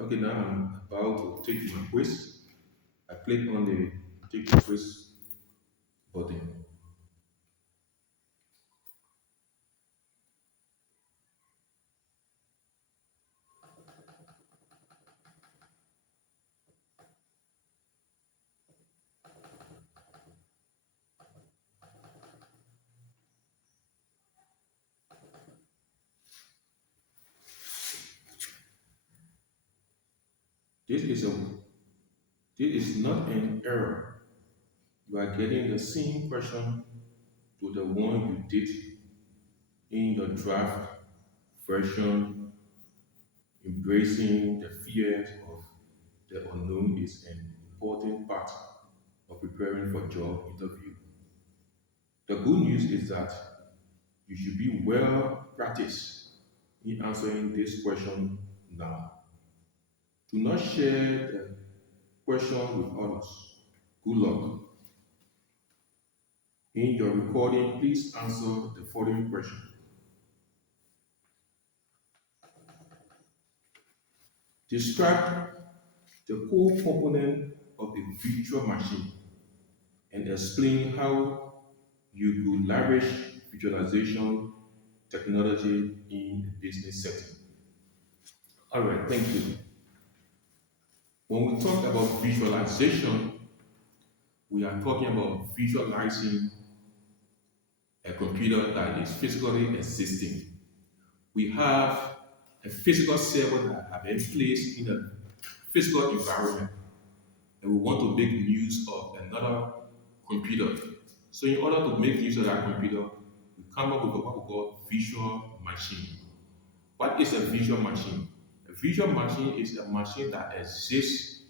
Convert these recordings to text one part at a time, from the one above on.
Okay, now I'm about to take my quiz. I click on the take the quiz button. This is a this is not an error. You are getting the same question to the one you did in your draft version. Embracing the fears of the unknown is an important part of preparing for job interview. The good news is that you should be well practiced in answering this question now. Do not share the question with others. Good luck. In your recording, please answer the following question. Describe the core component of a virtual machine and explain how you could leverage visualization technology in a business setting. All right, thank you. When we talk about visualization, we are talking about visualizing a computer that is physically existing. We have a physical server that have been placed in a physical environment, and we want to make use of another computer. So in order to make use of that computer, we come up with what we call visual machine. What is a visual machine? A visual machine is a machine that exists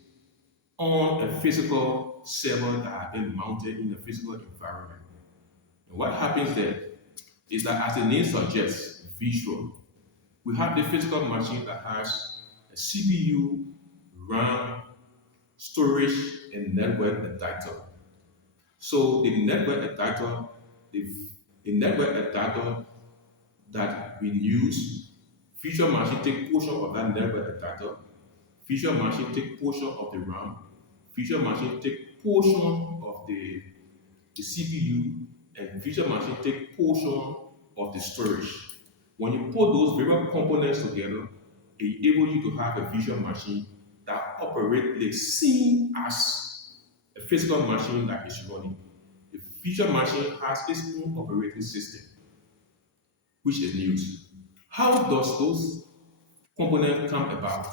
on a physical server that has been mounted in a physical environment. And what happens there is that, as the name suggests, visual, we have the physical machine that has a CPU, RAM, storage, and network adapter. So the, the network adapter that we use, visual machine take portion of that network adapter, visual machine take portion of the RAM, visual machine take portion of the CPU, and visual machine take portion of the storage. When you put those various components together, it enables you to have a visual machine that operates the same as a physical machine that is running. The visual machine has its own operating system, which is used. How does those components come about?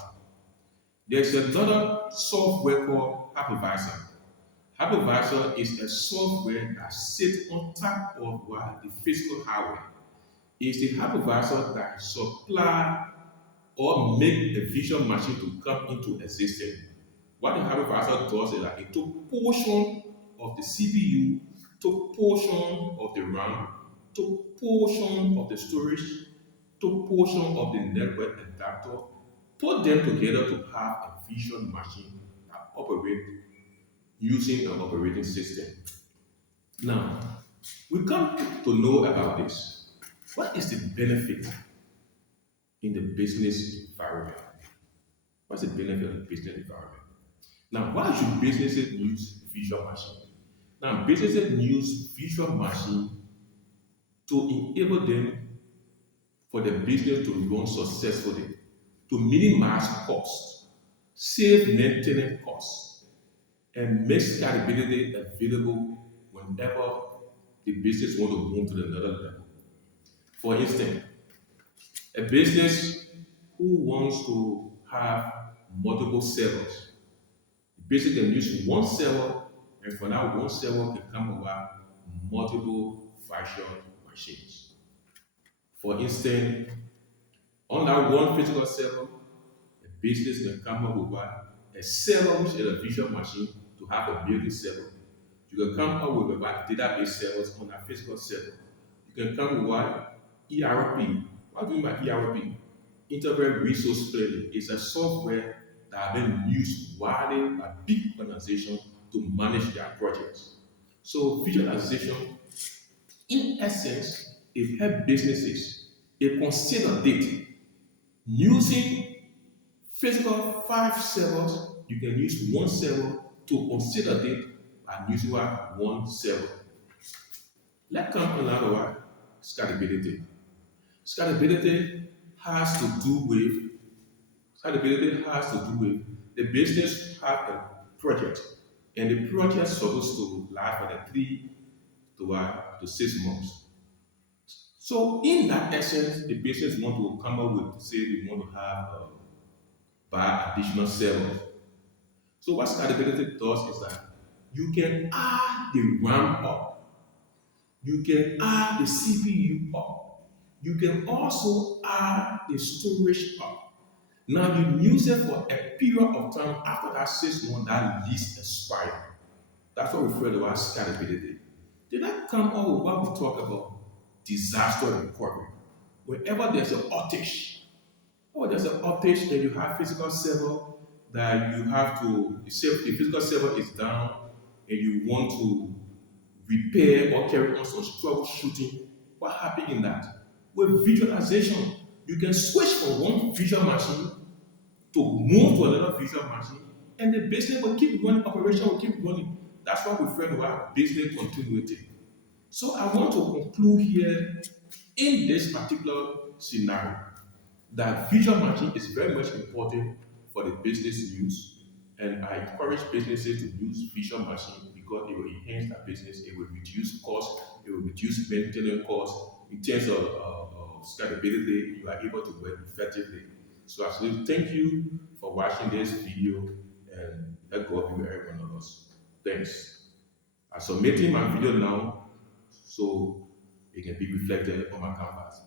There's another software called Hypervisor. Hypervisor is a software that sits on top of what the physical hardware. It's the hypervisor that supply or make a visual machine to come into existence. What the hypervisor does is that it took portion of the CPU, took portion of the RAM, took portion of the storage, took portion of the network adapter, put them together to have a visual machine that operates using an operating system. Now, we come to know about this. What is the benefit in the business environment? What's the benefit of the business environment? Now, why should businesses use visual machine? Now, businesses use visual machine to enable them for the business to run successfully, to minimize costs, save maintenance costs, and make scalability available whenever the business want to move to another level. For instance, a business who wants to have multiple servers, the business can use one server, and for that one server can come over multiple virtual machines. For instance, on that one physical server, a business can come up with a server which is a virtual machine to have a building server. You can come up with about database servers on a physical server. You can come with what? ERP. What do you mean by ERP? Integrated Resource Planning is a software that has been used widely by big organizations to manage their projects. So visualization, in essence, it helps businesses. It consider data using Physical 5 servers, you can use one server to consolidate and use one server. Let's come another one, scalability. Scalability has to do with scalability has to do with the business have a project, and the project is supposed to last for the 3 to 6 months. So in that essence, the business want to come up with say we want to have buy additional servers. So what scalability does is that you can add the RAM up, you can add the CPU up, you can also add the storage up. Now you use it for a period of time after that 6 months that lease expire. That's what we refer to as scalability. Did that come up with what we talk about? Disaster recovery. Whenever there's an outage, or there's an outage and you have physical server that you have to, say the physical server is down and you want to repair or carry on some troubleshooting, what happens in that? With visualization, you can switch from one visual machine to move to another visual machine, and the business will keep running, operation will keep running. That's what we refer to as business continuity. So I want to conclude here in this particular scenario that visual matching is very much important for the business use, and I encourage businesses to use visual matching because it will enhance their business, it will reduce costs, it will reduce maintenance costs. In terms of scalability, you are able to work effectively. So I say thank you for watching this video, and let God be with every one of us. Thanks. I'm submitting my video now so it can be reflected on my canvas.